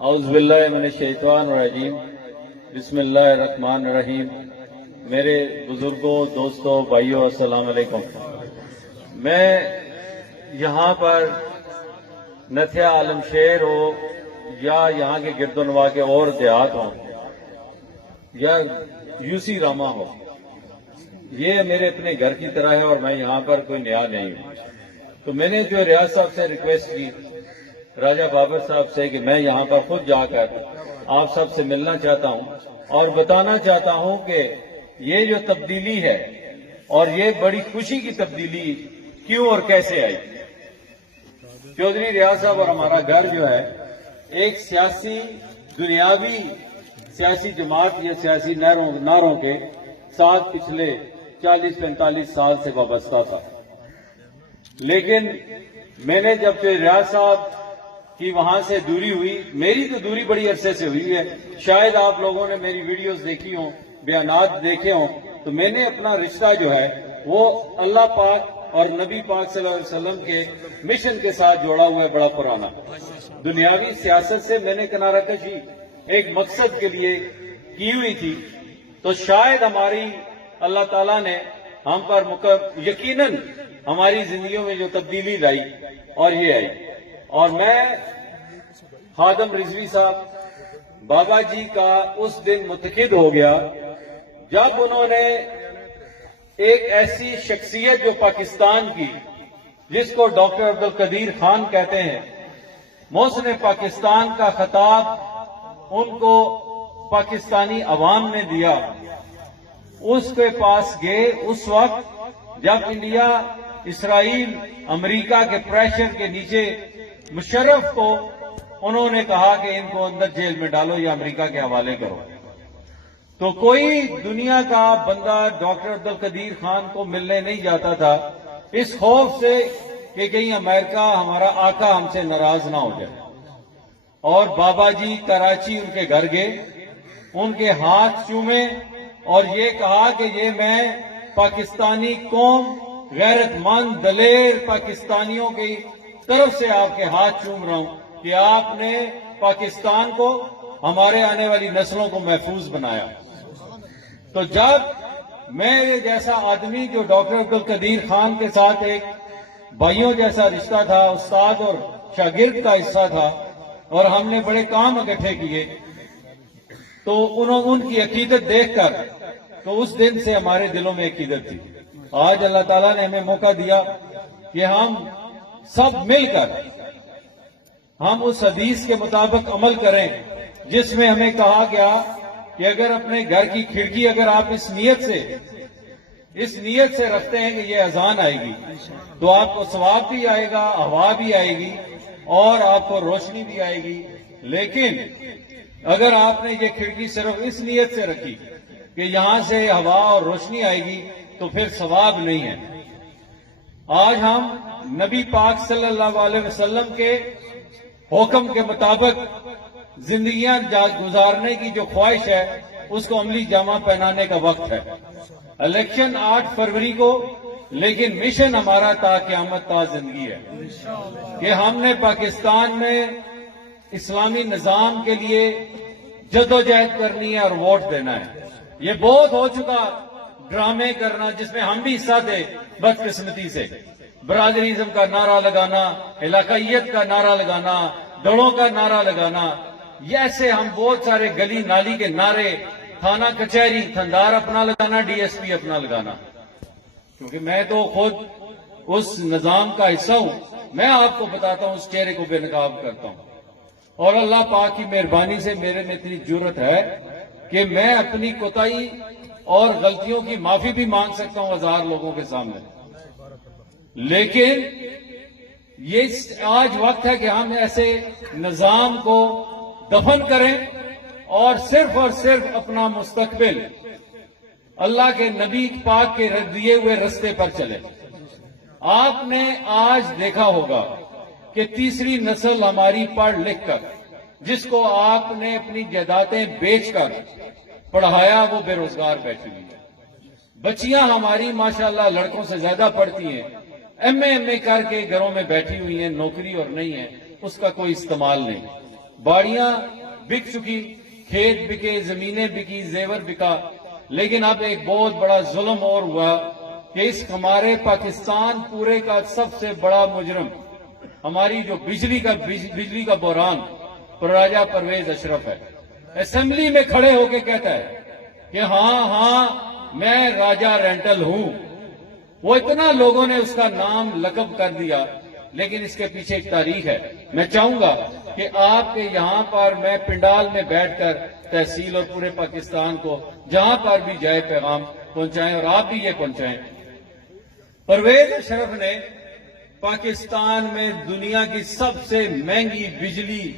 اعوذ باللہ من الشیطان الرجیم، بسم اللہ الرحمن الرحیم۔ میرے بزرگوں، دوستوں، بھائیوں، السلام علیکم۔ میں یہاں پر نتھیا عالم شیر ہو یا یہاں کے گرد و نواح کے اور دیہات ہوں یا یوسی راما ہو، یہ میرے اپنے گھر کی طرح ہے اور میں یہاں پر کوئی نیا نہیں ہوں۔ تو میں نے جو ریاض صاحب سے ریکویسٹ کی، راجہ بابر صاحب سے، کہ میں یہاں پر خود جا کر آپ سب سے ملنا چاہتا ہوں اور بتانا چاہتا ہوں کہ یہ جو تبدیلی ہے اور یہ بڑی خوشی کی تبدیلی کیوں اور کیسے آئی۔ چودھری ریاض صاحب اور ہمارا گھر جو ہے ایک سیاسی دنیاوی سیاسی جماعت یا سیاسی نعروں کے ساتھ پچھلے 40-45 سال سے وابستہ تھا، لیکن میں نے جب سے ریاض صاحب کی وہاں سے دوری ہوئی، میری تو دوری بڑی عرصے سے ہوئی ہے، شاید آپ لوگوں نے میری ویڈیوز دیکھی ہوں، بیانات دیکھے ہوں، تو میں نے اپنا رشتہ جو ہے وہ اللہ پاک اور نبی پاک صلی اللہ علیہ وسلم کے مشن کے ساتھ جوڑا ہوا ہے، بڑا پرانا۔ دنیاوی سیاست سے میں نے کنارہ کشی ایک مقصد کے لیے کی ہوئی تھی، تو شاید ہماری اللہ تعالیٰ نے ہم پر یقیناً ہماری زندگیوں میں جو تبدیلی لائی اور یہ آئی۔ اور میں خادم رضوی صاحب بابا جی کا اس دن متقد ہو گیا جب انہوں نے ایک ایسی شخصیت جو پاکستان کی، جس کو ڈاکٹر عبدالقدیر خان کہتے ہیں، محسن پاکستان کا خطاب ان کو پاکستانی عوام نے دیا، اس کے پاس گئے اس وقت جب انڈیا، اسرائیل، امریکہ کے پریشر کے نیچے مشرف کو انہوں نے کہا کہ ان کو اندر جیل میں ڈالو یا امریکہ کے حوالے کرو، تو کوئی دنیا کا بندہ ڈاکٹر عبدالقدیر خان کو ملنے نہیں جاتا تھا، اس خوف سے کہ کہیں امریکہ ہمارا آقا ہم سے ناراض نہ ہو جائے۔ اور بابا جی کراچی ان کے گھر گئے، ان کے ہاتھ چومے اور یہ کہا کہ یہ میں پاکستانی قوم، غیرت مند دلیر پاکستانیوں کی طرف سے آپ کے ہاتھ چوم رہا ہوں کہ آپ نے پاکستان کو، ہمارے آنے والی نسلوں کو محفوظ بنایا۔ تو جب میں جیسا آدمی جو ڈاکٹر عبدالقدیر خان کے ساتھ ایک بھائیوں جیسا رشتہ تھا، استاد اور شاگرد کا حصہ تھا، اور ہم نے بڑے کام اکٹھے کیے، تو ان کی عقیدت دیکھ کر تو اس دن سے ہمارے دلوں میں عقیدت تھی۔ آج اللہ تعالیٰ نے ہمیں موقع دیا کہ ہم سب مل کر ہم اس حدیث کے مطابق عمل کریں جس میں ہمیں کہا گیا کہ اگر اپنے گھر کی کھڑکی اگر آپ اس نیت سے رکھتے ہیں کہ یہ اذان آئے گی تو آپ کو ثواب بھی آئے گا، ہوا بھی آئے گی اور آپ کو روشنی بھی آئے گی۔ لیکن اگر آپ نے یہ کھڑکی صرف اس نیت سے رکھی کہ یہاں سے ہوا اور روشنی آئے گی تو پھر ثواب نہیں ہے۔ آج ہم نبی پاک صلی اللہ علیہ وسلم کے حکم کے مطابق زندگیاں گزارنے کی جو خواہش ہے اس کو عملی جامہ پہنانے کا وقت ہے۔ الیکشن 8 فروری کو، لیکن مشن ہمارا تا قیامت تا زندگی ہے کہ ہم نے پاکستان میں اسلامی نظام کے لیے جدوجہد کرنی ہے اور ووٹ دینا ہے۔ یہ بہت ہو چکا ڈرامے کرنا جس میں ہم بھی حصہ تھے، بدقسمتی سے برادریزم کا نعرہ لگانا، علاقائیت کا نعرہ لگانا، دڑوں کا نعرہ لگانا، یہ ایسے ہم بہت سارے گلی نالی کے نعرے، تھانہ کچہری تھندار اپنا لگانا، ڈی ایس پی اپنا لگانا، کیونکہ میں تو خود اس نظام کا حصہ ہوں۔ میں آپ کو بتاتا ہوں، اس چہرے کو بے نقاب کرتا ہوں، اور اللہ پاک کی مہربانی سے میرے میں اتنی جرت ہے کہ میں اپنی کوتاہی اور غلطیوں کی معافی بھی مانگ سکتا ہوں 1000 لوگوں کے سامنے، لیکن یہ آج وقت ہے کہ ہم ایسے نظام کو دفن کریں اور صرف اپنا مستقبل اللہ کے نبی پاک کے دیے ہوئے رستے پر چلے۔ آپ نے آج دیکھا ہوگا کہ تیسری نسل ہماری پڑھ لکھ کر، جس کو آپ نے اپنی جائیدادیں بیچ کر پڑھایا، وہ بے روزگار بیٹھی ہوئی ہے۔ بچیاں ہماری ماشاءاللہ لڑکوں سے زیادہ پڑھتی ہیں، ایم اے کر کے گھروں میں بیٹھی ہوئی ہیں، نوکری اور نہیں ہے، اس کا کوئی استعمال نہیں۔ باڑیاں بک چکی، کھیت بکے، زمینیں بکی، زیور بکا، لیکن اب ایک بہت بڑا ظلم اور ہوا کہ اس ہمارے پاکستان پورے کا سب سے بڑا مجرم ہماری جو بجلی کا بحران راجہ پرویز اشرف ہے۔ اسمبلی میں کھڑے ہو کے کہتا ہے کہ ہاں میں راجہ رینٹل ہوں۔ وہ اتنا لوگوں نے اس کا نام لقب کر دیا، لیکن اس کے پیچھے ایک تاریخ ہے۔ میں چاہوں گا کہ آپ کے یہاں پر میں پنڈال میں بیٹھ کر تحصیل اور پورے پاکستان کو جہاں پر بھی جائے پیغام پہنچائیں، اور آپ بھی یہ پہنچائیں۔ پرویز اشرف نے پاکستان میں دنیا کی سب سے مہنگی بجلی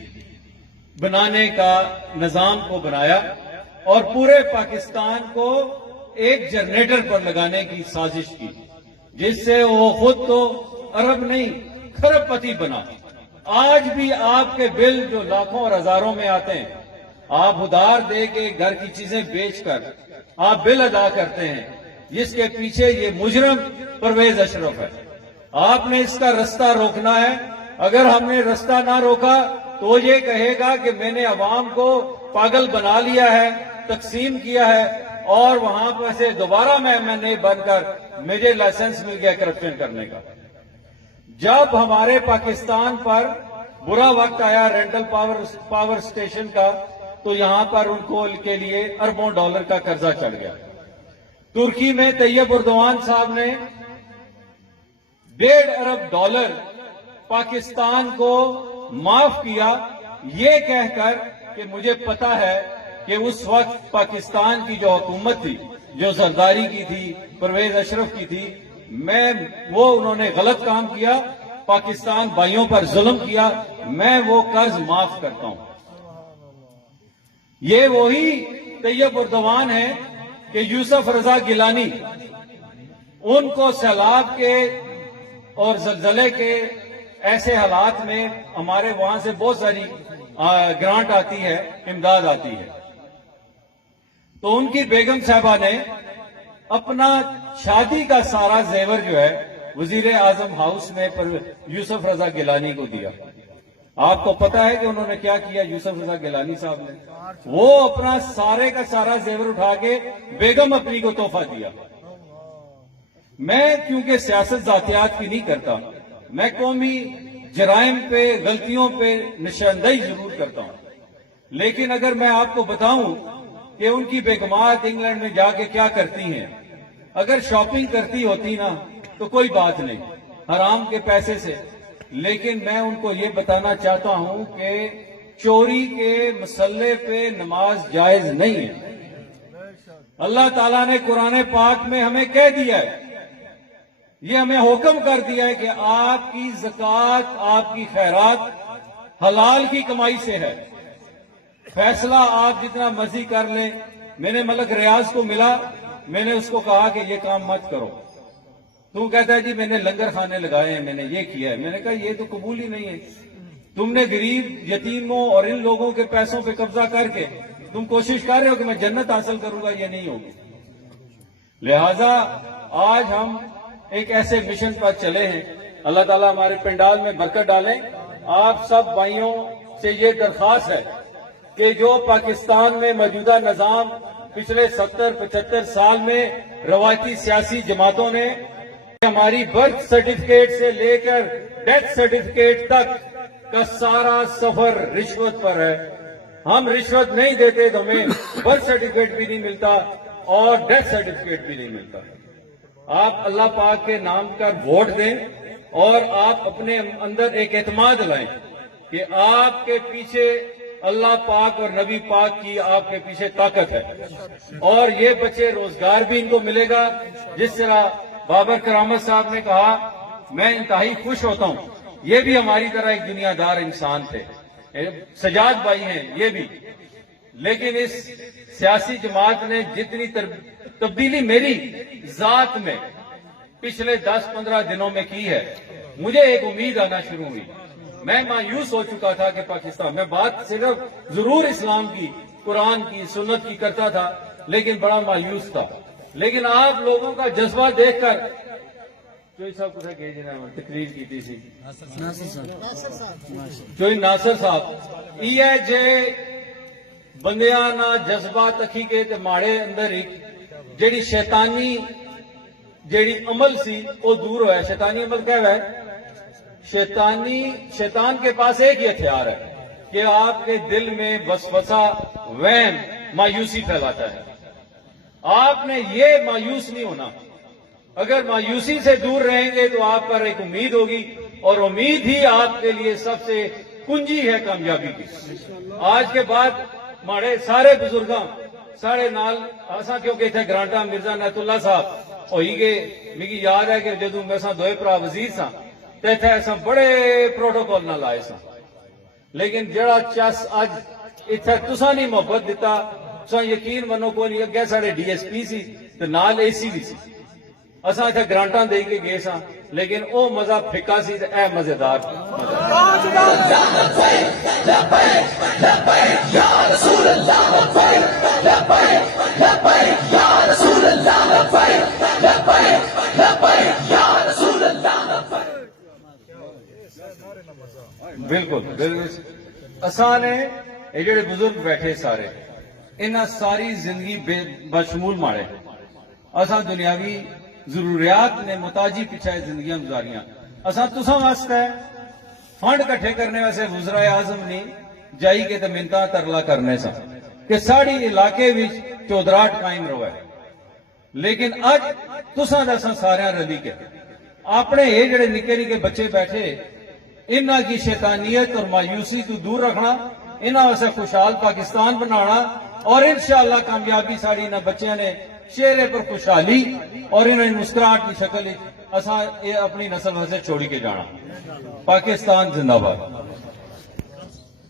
بنانے کا نظام کو بنایا اور پورے پاکستان کو ایک جنریٹر پر لگانے کی سازش کی، جس سے وہ خود تو ارب نہیں کھرب پتی بنا۔ آج بھی آپ کے بل جو لاکھوں اور ہزاروں میں آتے ہیں، آپ ادھار دے کے گھر کی چیزیں بیچ کر آپ بل ادا کرتے ہیں، جس کے پیچھے یہ مجرم پرویز اشرف ہے۔ آپ نے اس کا رستہ روکنا ہے۔ اگر ہم نے رستہ نہ روکا تو وہ یہ کہے گا کہ میں نے عوام کو پاگل بنا لیا ہے، تقسیم کیا ہے، اور وہاں پر سے دوبارہ میں ایم بن کر مجھے لائسنس مل گیا کرپشن کرنے کا۔ جب ہمارے پاکستان پر برا وقت آیا رینٹل پاور سٹیشن کا، تو یہاں پر ان کو کے لیے اربوں ڈالر کا قرضہ چڑھ گیا۔ ترکی میں طیب اردوان صاحب نے 1.5 ارب ڈالر پاکستان کو معاف کیا، یہ کہہ کر کہ مجھے پتا ہے کہ اس وقت پاکستان کی جو حکومت تھی، جو زرداری کی تھی، پرویز اشرف کی تھی، انہوں نے غلط کام کیا، پاکستان بھائیوں پر ظلم کیا، میں وہ قرض معاف کرتا ہوں۔ یہ وہی طیب اردوان ہے کہ یوسف رضا گیلانی، ان کو سیلاب کے اور زلزلے کے ایسے حالات میں ہمارے وہاں سے بہت ساری گرانٹ آتی ہے، امداد آتی ہے، تو ان کی بیگم صاحبہ نے اپنا شادی کا سارا زیور جو ہے وزیر اعظم ہاؤس میں یوسف رضا گیلانی کو دیا۔ آپ کو پتا ہے کہ انہوں نے کیا کیا یوسف رضا گیلانی صاحب نے؟ وہ اپنا سارے کا سارا زیور اٹھا کے بیگم اپنی کو تحفہ دیا۔ میں کیونکہ سیاست ذاتیات کی نہیں کرتا، میں قومی جرائم پہ، غلطیوں پہ نشاندہی ضرور کرتا ہوں، لیکن اگر میں آپ کو بتاؤں کہ ان کی بیگمات انگلینڈ میں جا کے کیا کرتی ہیں، اگر شاپنگ کرتی ہوتی نا تو کوئی بات نہیں، حرام کے پیسے سے، لیکن میں ان کو یہ بتانا چاہتا ہوں کہ چوری کے مسئلے پہ نماز جائز نہیں ہے۔ اللہ تعالیٰ نے قرآن پاک میں ہمیں کہہ دیا ہے، یہ ہمیں حکم کر دیا ہے کہ آپ کی زکوٰۃ، آپ کی خیرات حلال کی کمائی سے ہے۔ فیصلہ آپ جتنا مرضی کر لیں۔ میں نے ملک ریاض کو ملا، میں نے اس کو کہا کہ یہ کام مت کرو، تو کہتا ہے جی میں نے لنگر خانے لگائے ہیں، میں نے یہ کیا ہے۔ میں نے کہا یہ تو قبول ہی نہیں ہے، تم نے غریب یتیموں اور ان لوگوں کے پیسوں پہ قبضہ کر کے تم کوشش کر رہے ہو کہ میں جنت حاصل کروں گا، یہ نہیں ہوگی۔ لہذا آج ہم ایک ایسے مشن پر چلے ہیں، اللہ تعالیٰ ہمارے پنڈال میں برکت ڈالیں۔ آپ سب بھائیوں سے یہ درخواست ہے کہ جو پاکستان میں موجودہ نظام پچھلے 70-75 سال میں روایتی سیاسی جماعتوں نے ہماری برتھ سرٹیفکیٹ سے لے کر ڈیتھ سرٹیفکیٹ تک کا سارا سفر رشوت پر ہے۔ ہم رشوت نہیں دیتے تو ہمیں برتھ سرٹیفکیٹ بھی نہیں ملتا اور ڈیتھ سرٹیفکیٹ بھی نہیں ملتا۔ آپ اللہ پاک کے نام پر ووٹ دیں اور آپ اپنے اندر ایک اعتماد لائیں کہ آپ کے پیچھے اللہ پاک اور نبی پاک کی آپ کے پیچھے طاقت ہے، اور یہ بچے روزگار بھی ان کو ملے گا۔ جس طرح بابر کرامت صاحب نے کہا، میں انتہائی خوش ہوتا ہوں، یہ بھی ہماری طرح ایک دنیا دار انسان تھے، سجاد بھائی ہیں یہ بھی، لیکن اس سیاسی جماعت نے جتنی تبدیلی میری ذات میں پچھلے 10-15 دنوں میں کی ہے، مجھے ایک امید آنا شروع ہوئی۔ میں مایوس ہو چکا تھا کہ پاکستان میں بات صرف ضرور اسلام کی، قرآن کی، سنت کی کرتا تھا، لیکن بڑا مایوس تھا۔ لیکن آپ لوگوں کا جذبہ دیکھ کر جو سب کچھ ہے جنہیں تقریر کی تھی سی جو ناصر صاحب یہ جے بندیاں نا جذبات اکھی کے تے ماڑے اندر ہی جیڑی شیطانی جیڑی عمل سی وہ دور ہوا ہے. شیطانی عمل کیا ہے؟ شیطان کے پاس ایک ہی ہتھیار ہے کہ آپ کے دل میں وسوسہ وہم مایوسی پھیلاتا ہے. آپ نے یہ مایوس نہیں ہونا. اگر مایوسی سے دور رہیں گے تو آپ پر ایک امید ہوگی اور امید ہی آپ کے لیے سب سے کنجی ہے کامیابی کی. آج کے بعد ماڑے سارے بزرگاں سارے نال اساں کیونکہ تھے گرانٹا مرزا نیت اللہ صاحب ہوئی گئے. مجھے یاد ہے کہ جدوں میں دوئے پرا وزیر سا تے تھے ایسا بڑے پروٹوکول نہ لائے سا, لیکن جڑا چس اج اتھے تساں نہیں محبت دیتا تساں یقین منو کوئی نہیں. اگے ساڑے ڈی ایس پی سی تے نال اے سی بھی سی, اساں اتھے گرانٹاں دے کے گئے سا, لیکن او مزہ پھکا سی تے اے مزیدار بالکل. اساں نے یہ جڑے بزرگ بیٹھے سارے انہاں ساری زندگی بشمول ماڑے اساں دنیاوی ضروریات نے محتاجی پیچھے زندگیاں گزاریاں. اساں تساں واسطے فنڈ کٹھے کرنے واسطے وزرائے اعظم نہیں جائی کے تے منتاں ترلا کرنے سا کہ ساڑی علاقے وچ چودراہٹ قائم رہے, لیکن اج تساں دساں سارے رلی کے اپنے یہ جڑے نکے نکے بچے بیٹھے انہاں کی شیطانیت اور مایوسی تو دور رکھنا, انہاں واسطے خوشحال پاکستان بنانا اور انشاءاللہ کامیابی ساڑی انہاں بچیاں نے چہرے پر خوشحالی اور انہاں مسکراہٹ کی شکل اساں یہ اپنی نسل واسطے چھوڑی کے جانا. پاکستان زندہ باد.